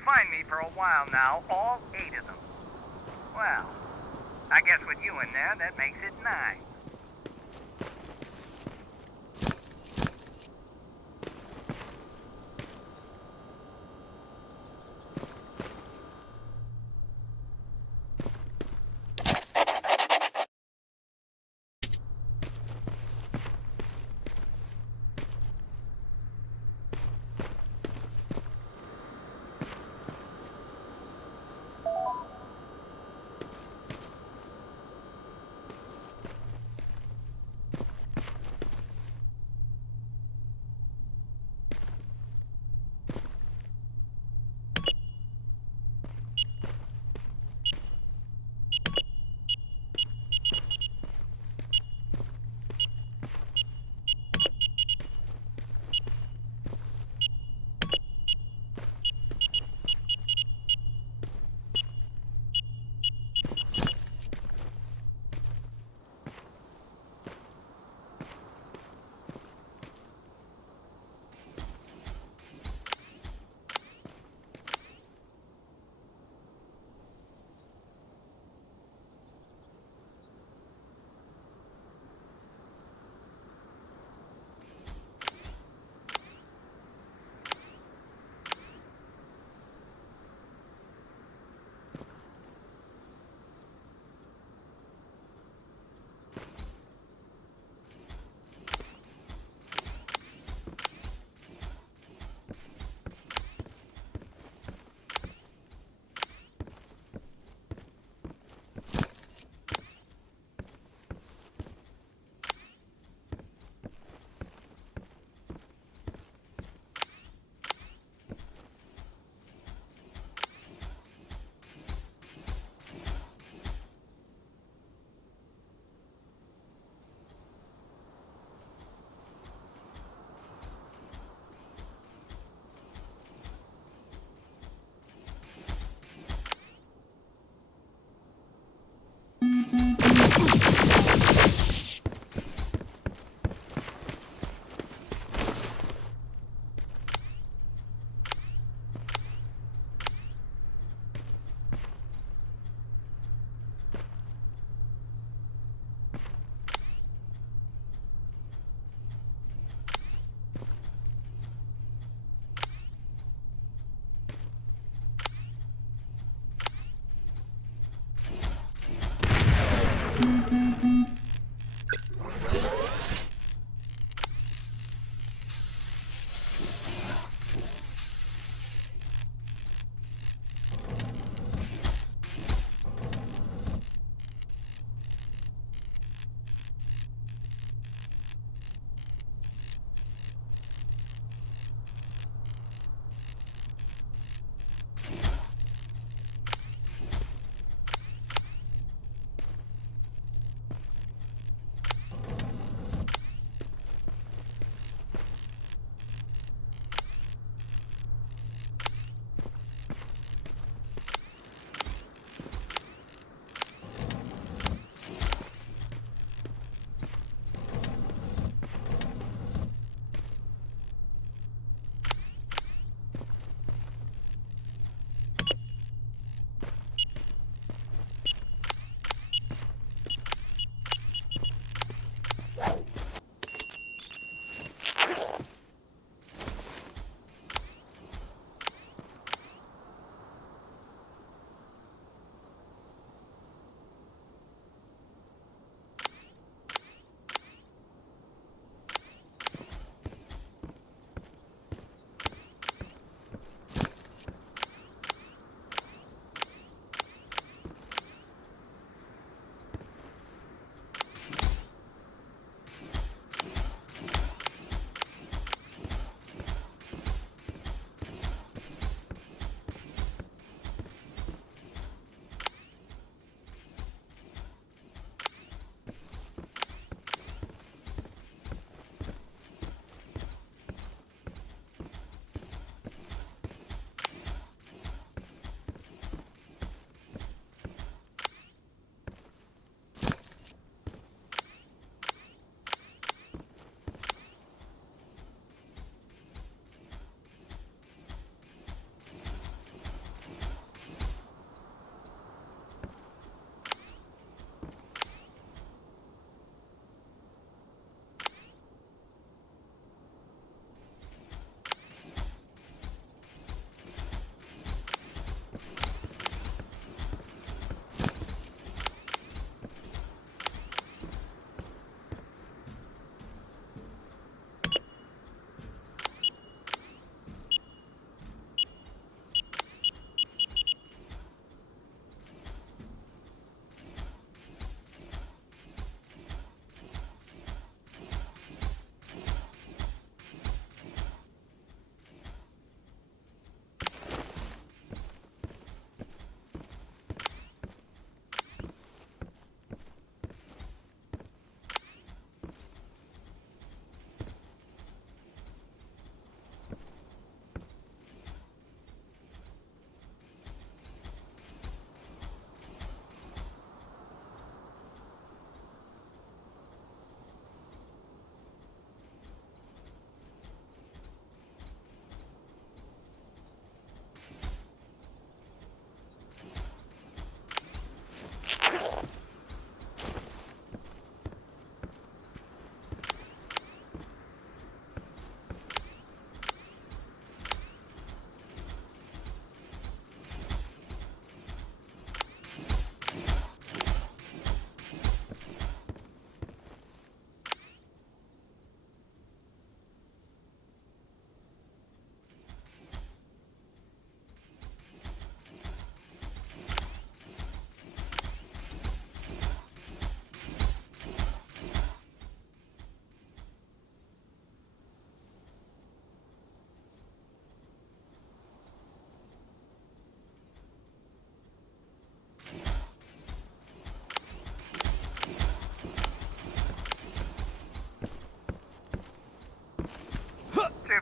find me for a while now, all 8 of them. Well, I guess with you in there, that makes it 9.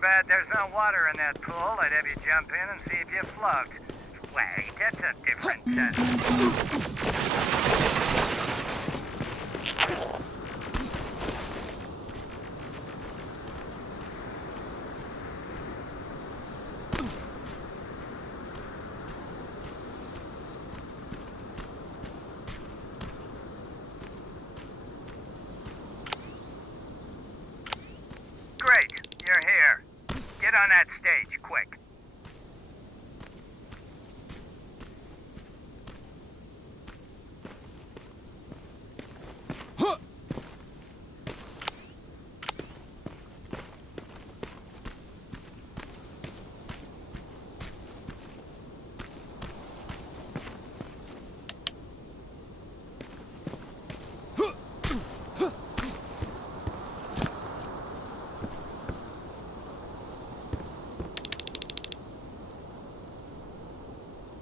bad there's no water in that pool. I'd have you jump in and see if you float. Wait, that's a different Great, you're here. Get on that stage, quick.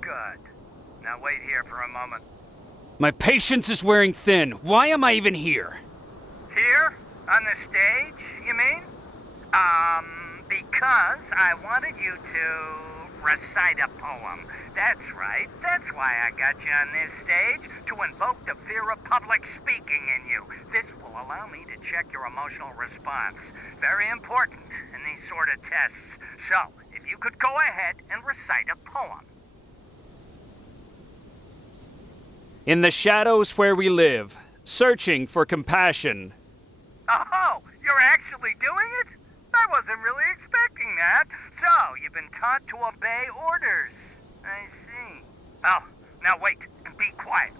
Good. Now wait here for a moment. My patience is wearing thin. Why am I even here? Here? On the stage, you mean? Because I wanted you to recite a poem. That's right. That's why I got you on this stage, to invoke the fear of public speaking in you. This will allow me to check your emotional response. Very important in these sort of tests. So, if you could go ahead and recite a poem. In the shadows where we live, searching for compassion. Oh, you're actually doing it? I wasn't really expecting that. So, you've been taught to obey orders. I see. Oh, now wait and be quiet.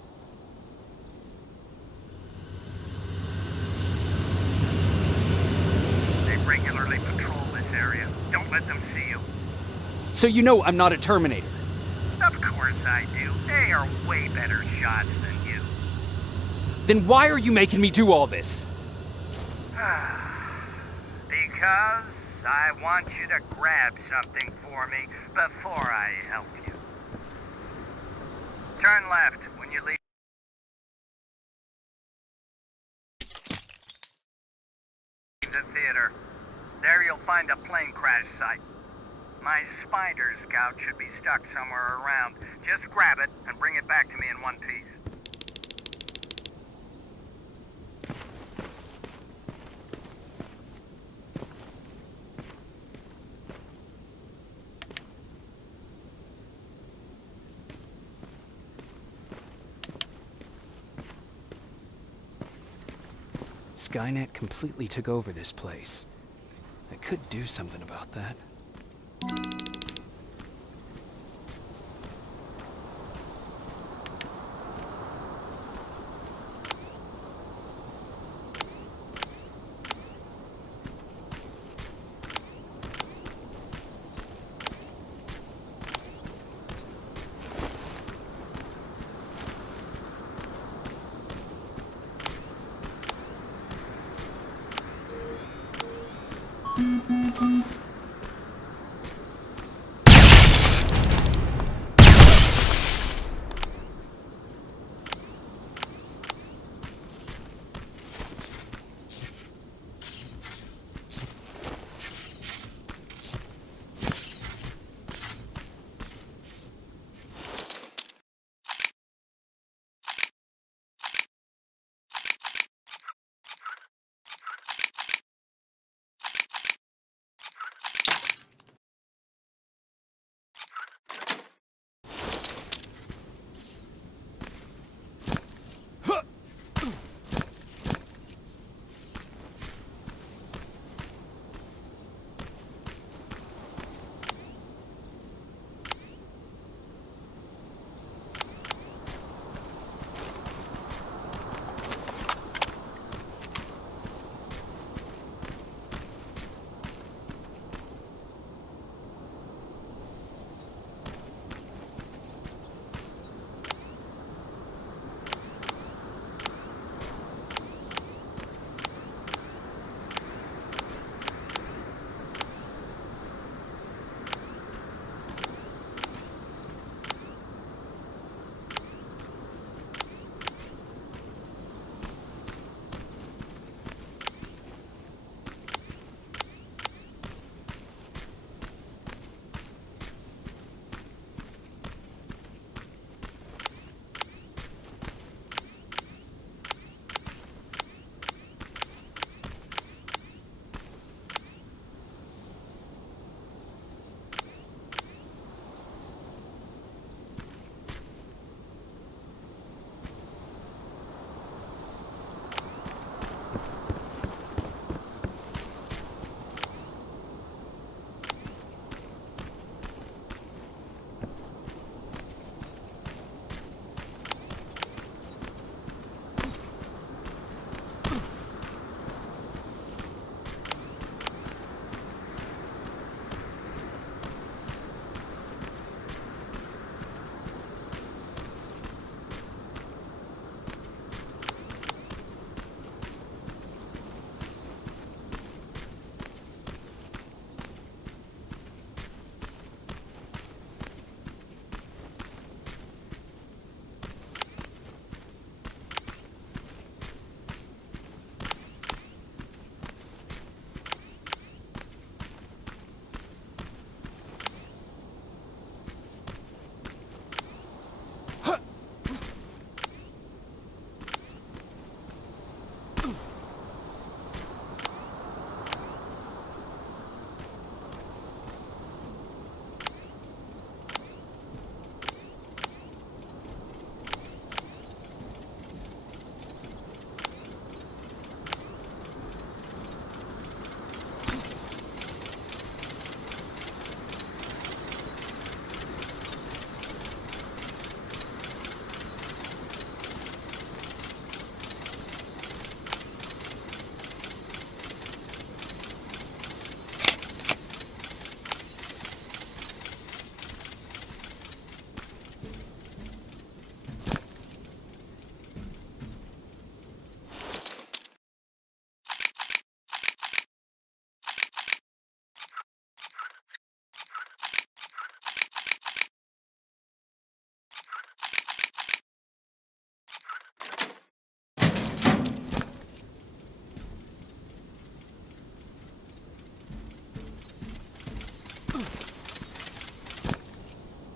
They regularly patrol this area. Don't let them see you. So you know I'm not a Terminator. Of course I do. They are way better shots than you. Then why are you making me do all this? Because I want you to grab something for me before I help you. Turn left when you leave the theater. There you'll find a plane crash site. My spider scout should be stuck somewhere around. Just grab it and bring it back to me in one piece. Skynet completely took over this place. I could do something about that.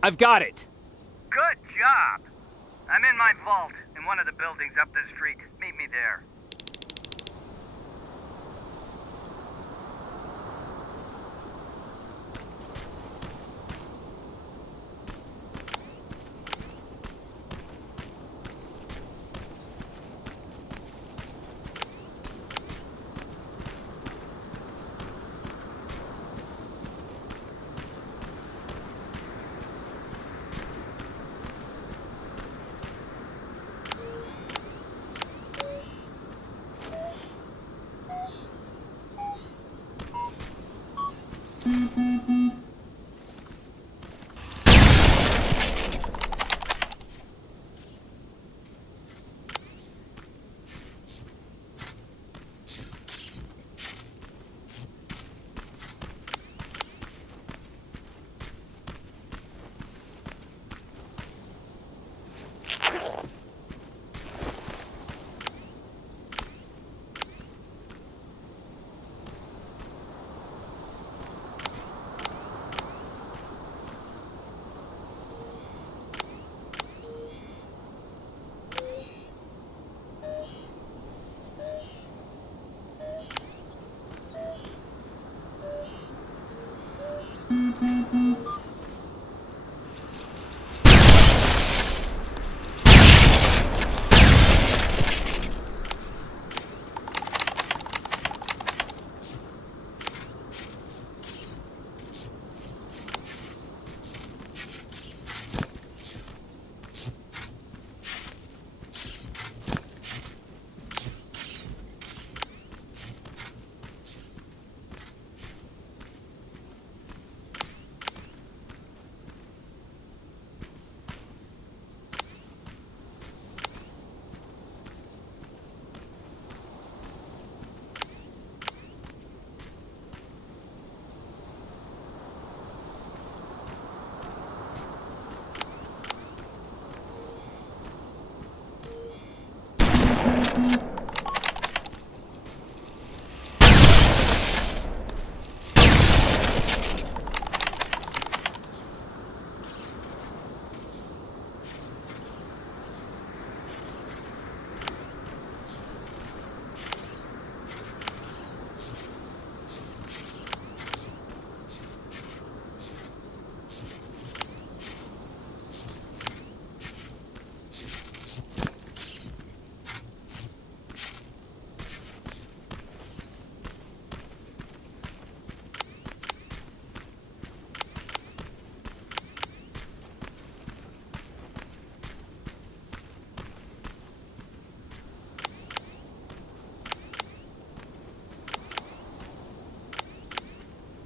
I've got it! Good job! I'm in my vault in one of the buildings up the street. Meet me there.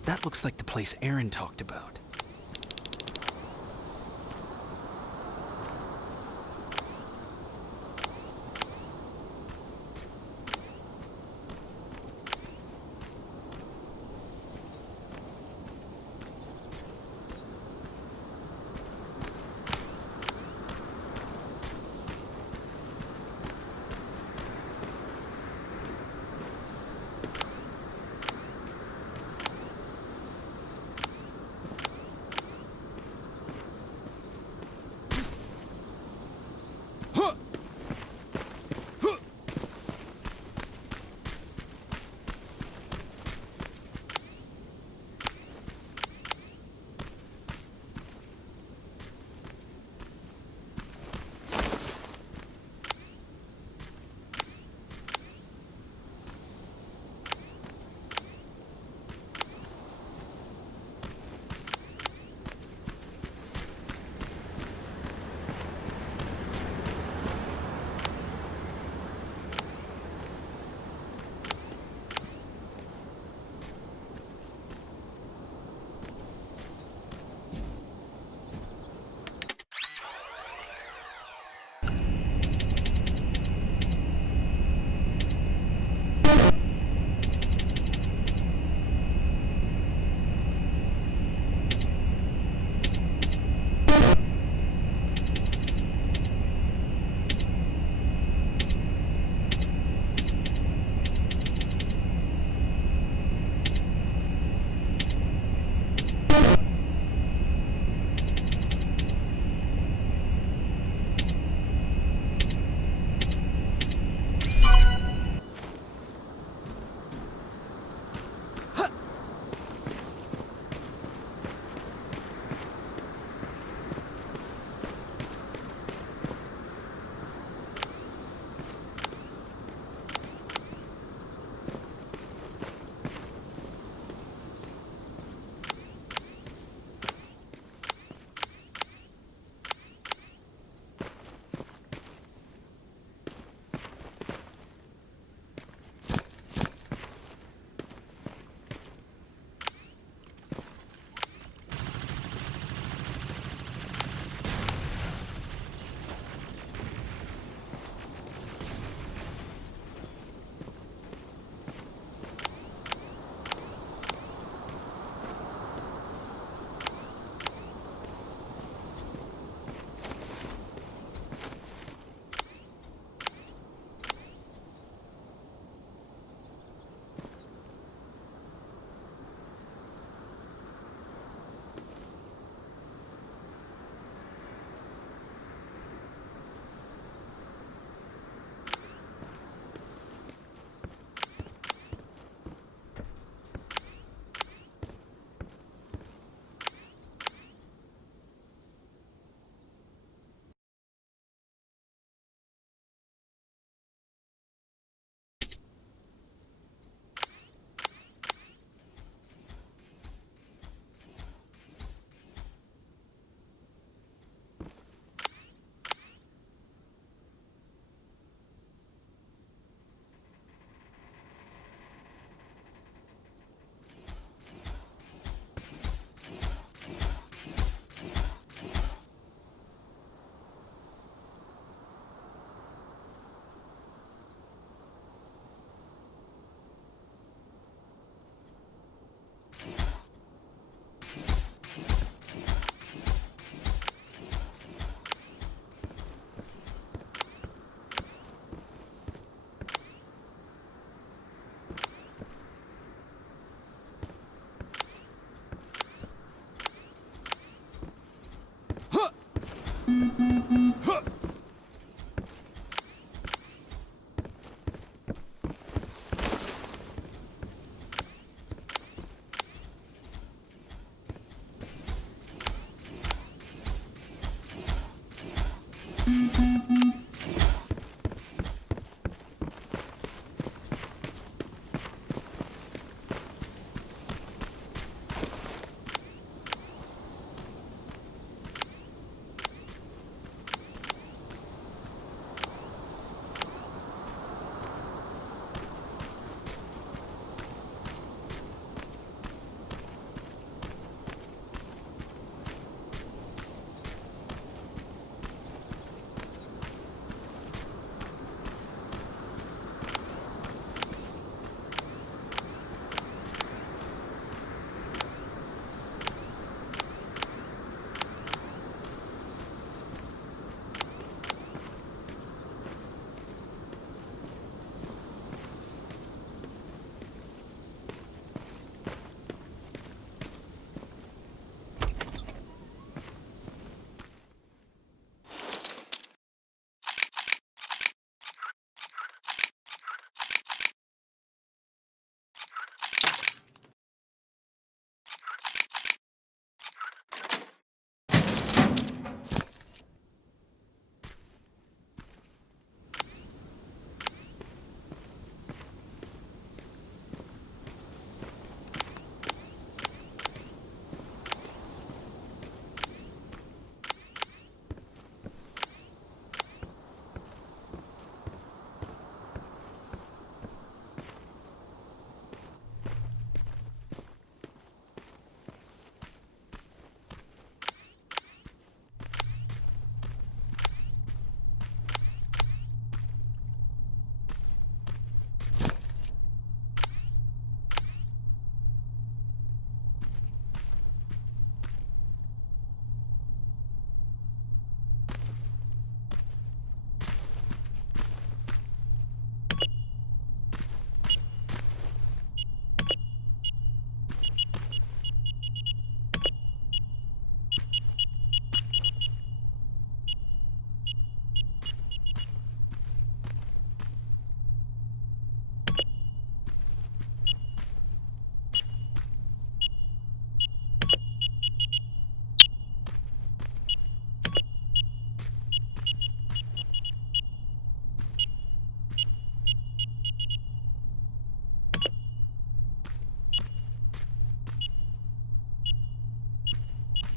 That looks like the place Aaron talked about.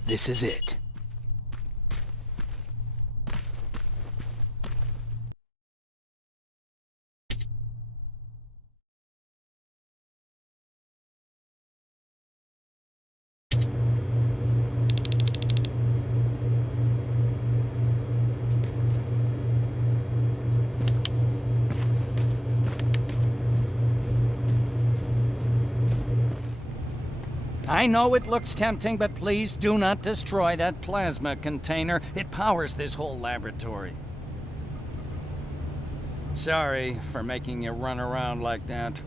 This is it. I know it looks tempting, but please do not destroy that plasma container. It powers this whole laboratory. Sorry for making you run around like that.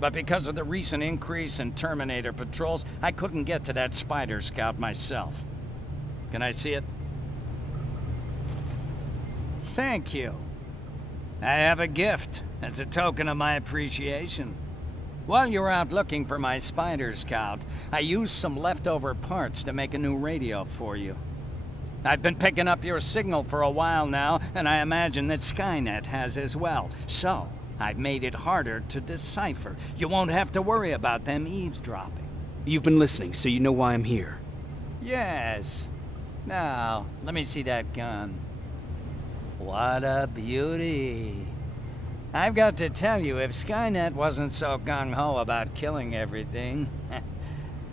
But because of the recent increase in Terminator patrols, I couldn't get to that Spider Scout myself. Can I see it? Thank you. I have a gift as a token of my appreciation. While you're out looking for my Spider Scout, I used some leftover parts to make a new radio for you. I've been picking up your signal for a while now, and I imagine that Skynet has as well. So, I've made it harder to decipher. You won't have to worry about them eavesdropping. You've been listening, so you know why I'm here. Yes. Now, let me see that gun. What a beauty. I've got to tell you, if Skynet wasn't so gung-ho about killing everything...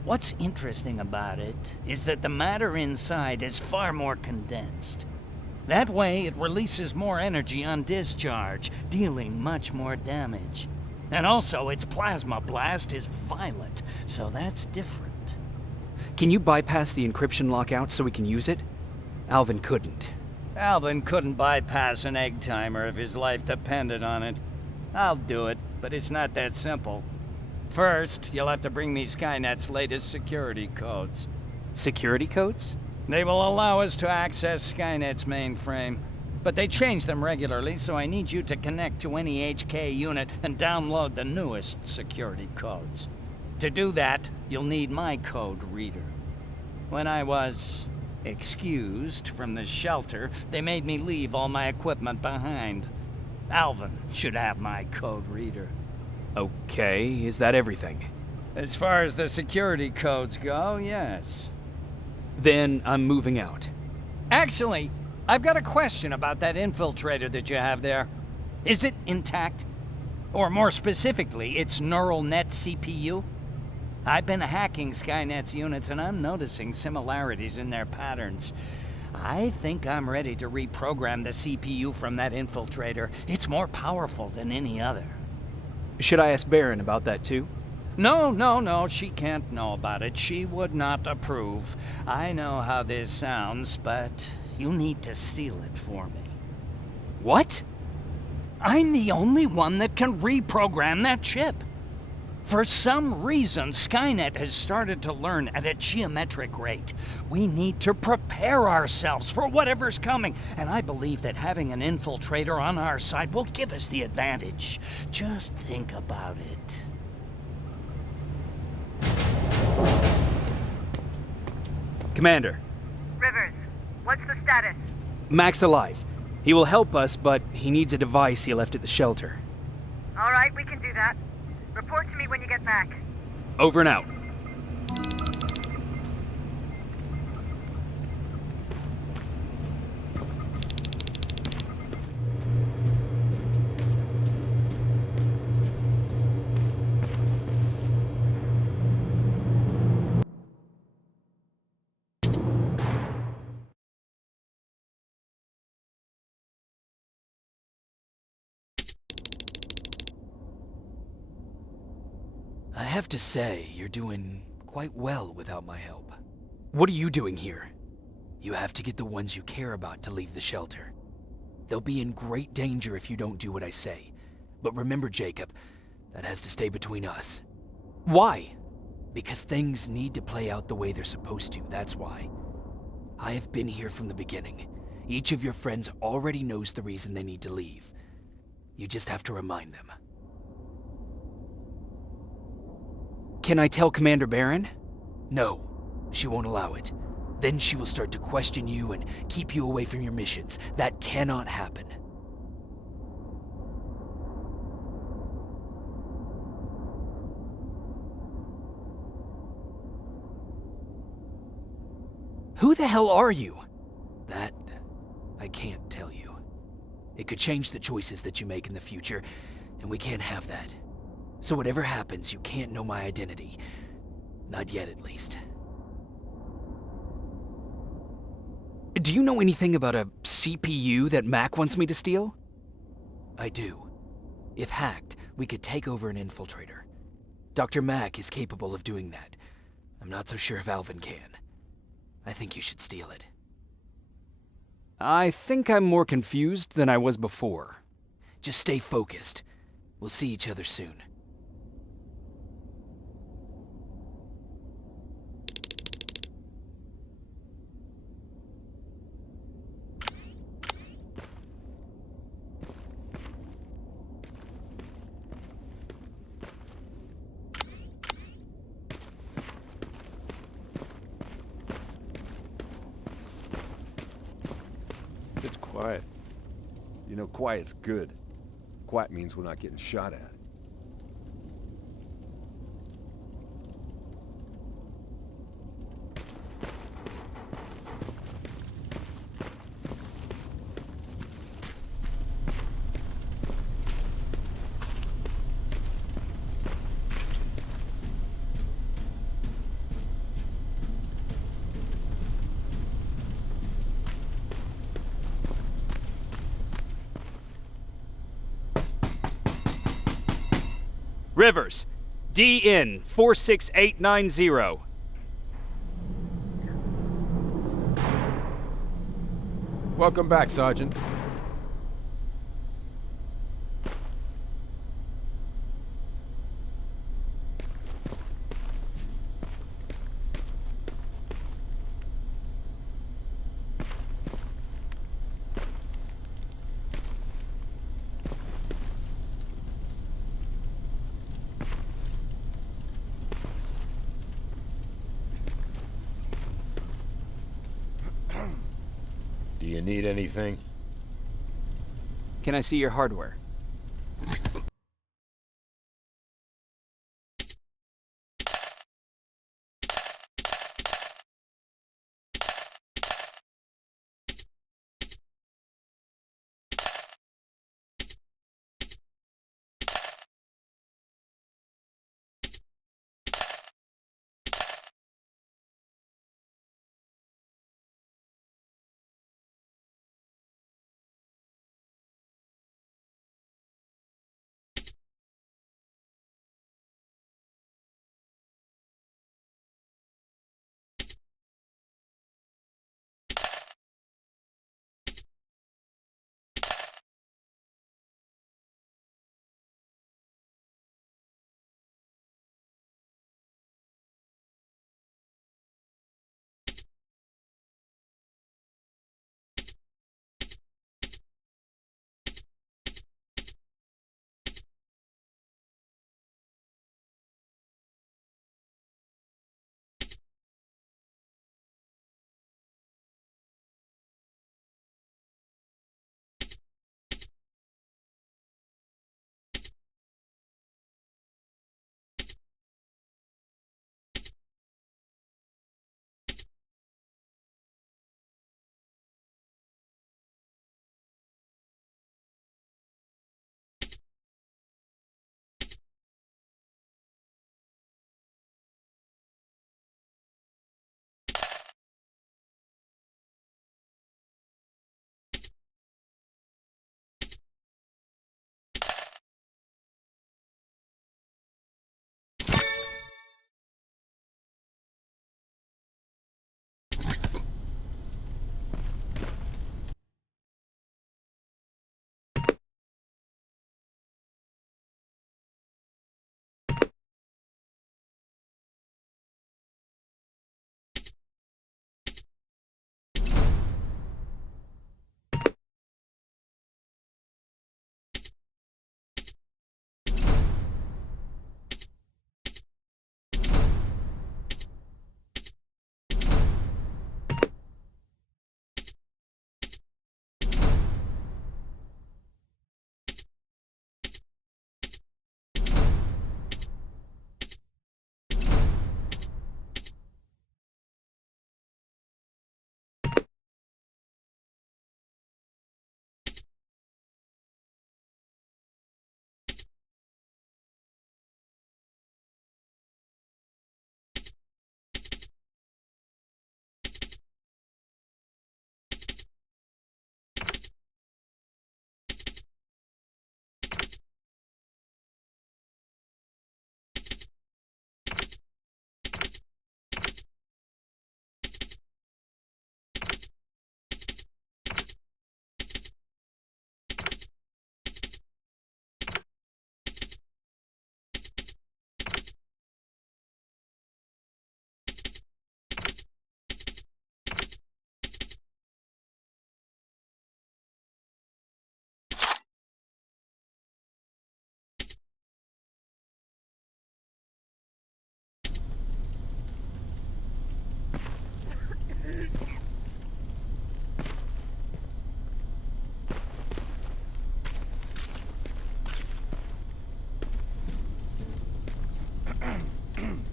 What's interesting about it is that the matter inside is far more condensed. That way, it releases more energy on discharge, dealing much more damage. And also, its plasma blast is violent, so that's different. Can you bypass the encryption lockout so we can use it? Alvin couldn't. Alvin couldn't bypass an egg timer if his life depended on it. I'll do it, but it's not that simple. First, you'll have to bring me Skynet's latest security codes. Security codes? They will allow us to access Skynet's mainframe. But they change them regularly, so I need you to connect to any HK unit and download the newest security codes. To do that, you'll need my code reader. When I was excused from the shelter, they made me leave all my equipment behind. Alvin should have my code reader. Okay, is that everything? As far as the security codes go, yes. Then I'm moving out. Actually, I've got a question about that infiltrator that you have there. Is it intact? Or more specifically, its neural net CPU? I've been hacking Skynet's units and I'm noticing similarities in their patterns. I think I'm ready to reprogram the CPU from that infiltrator. It's more powerful than any other. Should I ask Baron about that too? No, she can't know about it. She would not approve. I know how this sounds, but you need to steal it for me. What? I'm the only one that can reprogram that chip. For some reason, Skynet has started to learn at a geometric rate. We need to prepare ourselves for whatever's coming, and I believe that having an infiltrator on our side will give us the advantage. Just think about it. Commander. Rivers, what's the status? Mac's alive. He will help us, but he needs a device he left at the shelter. All right, we can do that. Report to me when you get back. Over and out. I have to say, you're doing quite well without my help. What are you doing here? You have to get the ones you care about to leave the shelter. They'll be in great danger if you don't do what I say. But remember, Jacob, that has to stay between us. Why? Because things need to play out the way they're supposed to, that's why. I have been here from the beginning. Each of your friends already knows the reason they need to leave. You just have to remind them. Can I tell Commander Baron? No, she won't allow it. Then she will start to question you and keep you away from your missions. That cannot happen. Who the hell are you? That, I can't tell you. It could change the choices that you make in the future, and we can't have that. So whatever happens, you can't know my identity. Not yet, at least. Do you know anything about a CPU that Mac wants me to steal? I do. If hacked, we could take over an infiltrator. Dr. Mac is capable of doing that. I'm not so sure if Alvin can. I think you should steal it. I think I'm more confused than I was before. Just stay focused. We'll see each other soon. It's quiet. You know, quiet's good. Quiet means we're not getting shot at. Rivers, DN 46890. Welcome back, Sergeant. you need anything? Can I see your hardware?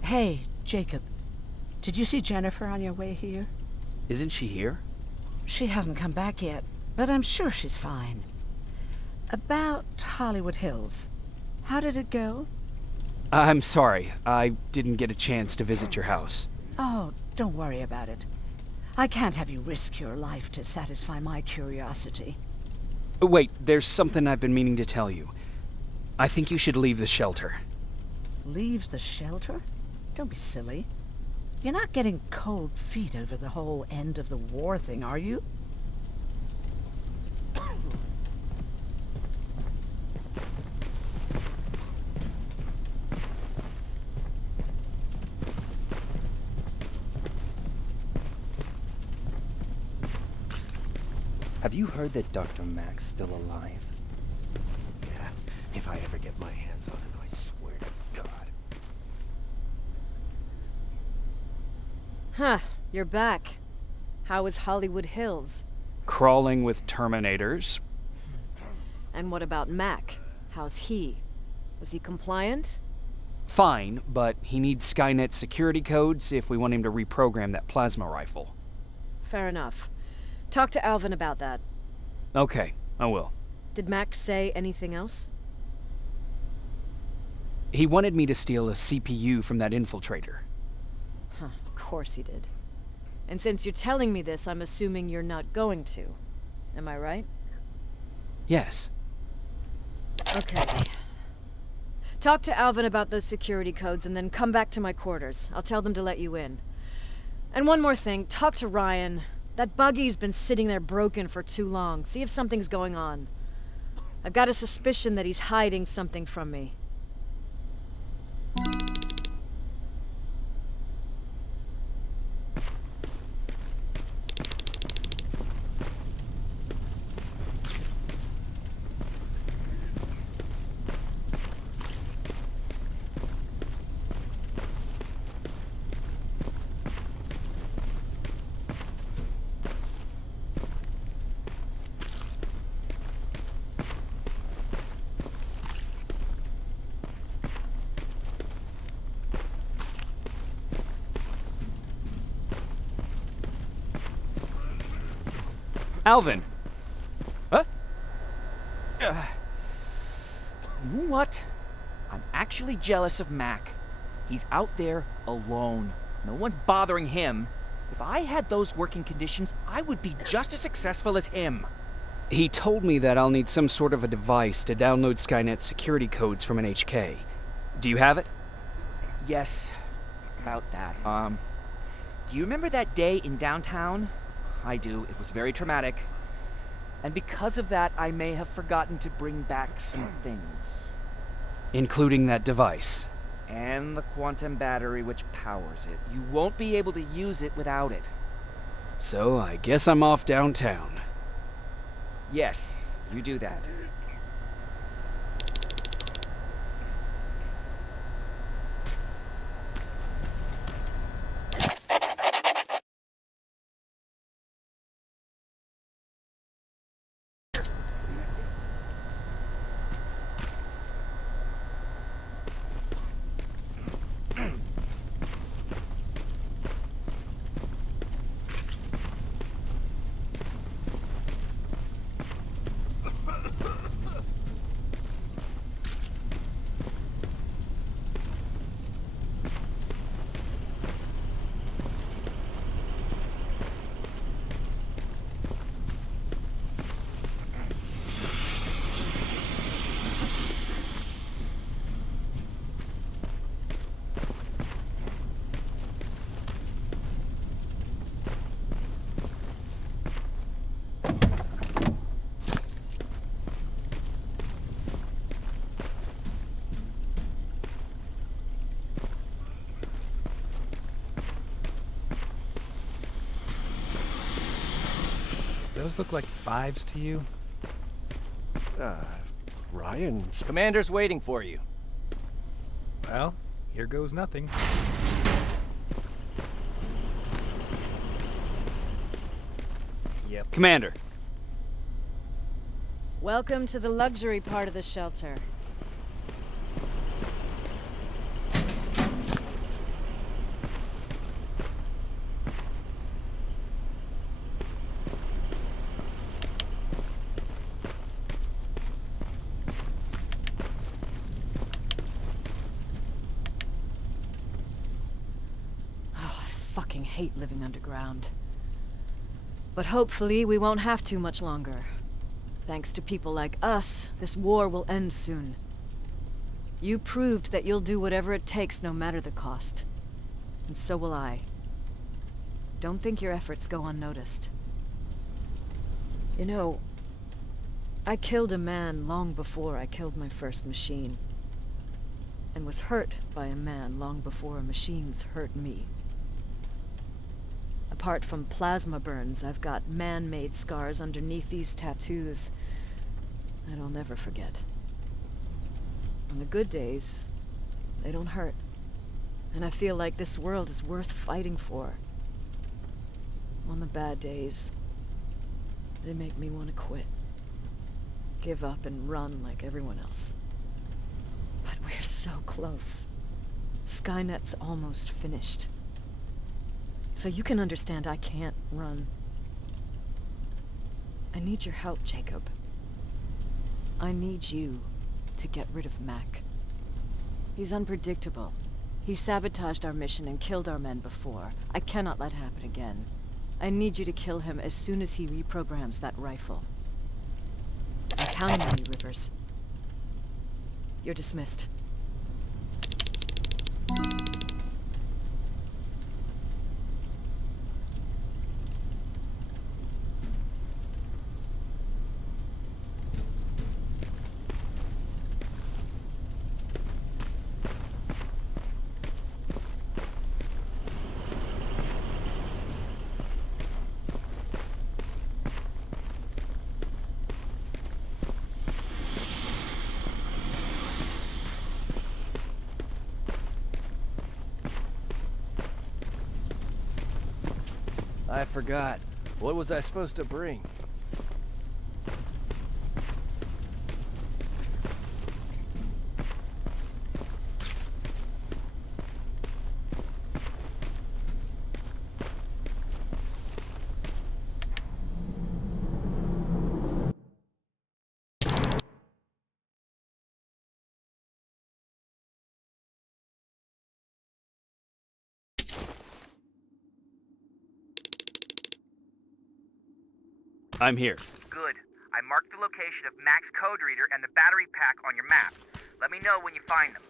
Hey, Jacob. Did you see Jennifer on your way here? Isn't she here? She hasn't come back yet, but I'm sure she's fine. About Hollywood Hills. How did it go? I'm sorry. I didn't get a chance to visit your house. Oh, don't worry about it. I can't have you risk your life to satisfy my curiosity. Wait, there's something I've been meaning to tell you. I think you should leave the shelter. Leave the shelter? Don't be silly. You're not getting cold feet over the whole end of the war thing, are you? Have you heard that Dr. Mac's still alive? Yeah, if I ever get my hands on him, I swear to God. Huh, you're back. How was Hollywood Hills? crawling with Terminators. And what about Mac? How's he? Was he compliant? Fine, but he needs Skynet security codes if we want him to reprogram that plasma rifle. Fair enough. Talk to Alvin about that. Okay, I will. Did Mac say anything else? He wanted me to steal a CPU from that infiltrator. Huh, of course he did. And since you're telling me this, I'm assuming you're not going to. Am I right? Yes. Okay. Talk to Alvin about those security codes and then come back to my quarters. I'll tell them to let you in. And one more thing, talk to Ryan. That buggy's been sitting there broken for too long. See if something's going on. I've got a suspicion that he's hiding something from me. Alvin! Huh? You know what? I'm actually jealous of Mac. He's out there alone. No one's bothering him. If I had those working conditions, I would be just as successful as him. He told me that I'll need some sort of a device to download Skynet security codes from an HK. Do you have it? Yes, about that. Do you remember that day in downtown? I do. It was very traumatic. And because of that, I may have forgotten to bring back some things. Including that device. And the quantum battery which powers it. You won't be able to use it without it. So I guess I'm off downtown. Yes, you do that. Those look like 5s to you? Ryan's... Commander's waiting for you. Well, here goes nothing. Yep. Commander. Welcome to the luxury part of the shelter. Fucking hate living underground. But hopefully we won't have to much longer. Thanks to people like us, this war will end soon. You proved that you'll do whatever it takes no matter the cost. And so will I. Don't think your efforts go unnoticed. You know, I killed a man long before I killed my first machine. And was hurt by a man long before machines hurt me. Apart from plasma burns, I've got man-made scars underneath these tattoos that I'll never forget. On the good days, they don't hurt. And I feel like this world is worth fighting for. On the bad days, They make me want to quit. Give up and run like everyone else. But we're so close. Skynet's almost finished. So you can understand I can't run. I need your help, Jacob. I need you to get rid of Mac. He's unpredictable. He sabotaged our mission and killed our men before. I cannot let happen again. I need you to kill him as soon as he reprograms that rifle. I'm counting on you, Rivers. You're dismissed. I forgot. What was I supposed to bring? I'm here. Good. I marked the location of Mac's code reader and the battery pack on your map. Let me know when you find them.